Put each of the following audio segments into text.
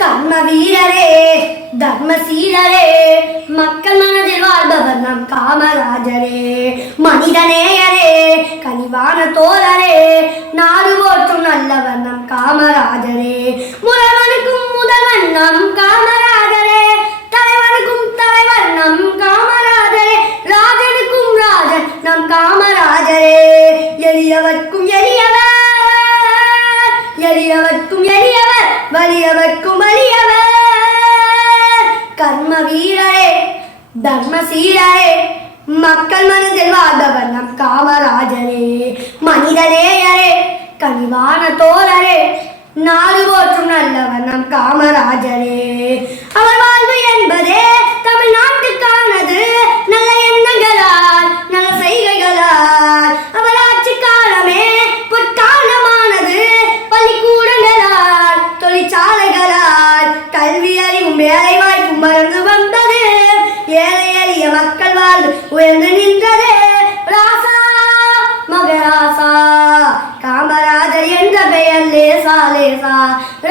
கர்ம வீரரே தர்ம சீரரே மக்கள் மனதில் வாழ்பவர் நம் காமராஜரே. மனிதநேயரே கனிவான தோழரே நாடு போற்றும் நல்லவர் நம் காமராஜரே. முதல்வனுக்கும் முதல்வன் நம் காமராஜரே. தலைவனுக்கும் தலைவர் நம் காமராஜரே. ராஜனுக்கும் ராஜன் நம் காமராஜரே. எளியவர்க்கும் எளியவர் எளியவர்க்கும் எளிய வலியவர்க்கும் வலியவர் கர்ம வீரரே தர்ம சீரரே மக்கள் மனதில் வாழ்பவர் நம் காமராஜரே மனிதநேயரே கனிவான தோழரே நாடு போற்றும் நல்லவர் நம் காமராஜரே வேலை வாய்ப்பு மறந்து வந்தது. ஏழை எளிய மக்கள் வாழ்வு உயர்ந்து நின்றது. ராசா மகராசா காமராஜர் என்ற பெயர் லேசா லேசா.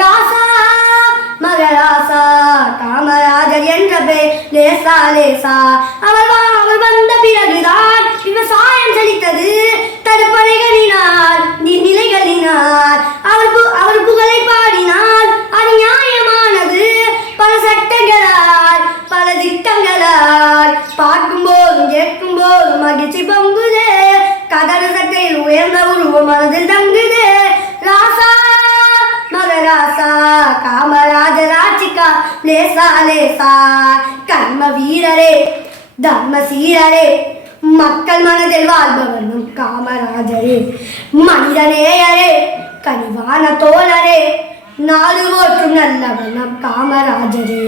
ராசா மகராசா காமராஜர் என்ற பெயர் லேசா லேசா. அவர் அவர் வந்த பிற போதும் மகிழ்ச்சி பொங்குது கதறு சட்டையில் உயர்ந்த உருவம் மனதில் தங்குது ராசா மகராசா காமராஜர் ஆட்சிக்கா லேசா லேசா கர்ம வீரரே தர்ம சீரரே மக்கள் மனதில் வாழ்பவர் நம் காமராஜரே மனிதநேயரே கனிவான தோழரே நாடு ஓற்றும் நல்லவர் நம் காமராஜரே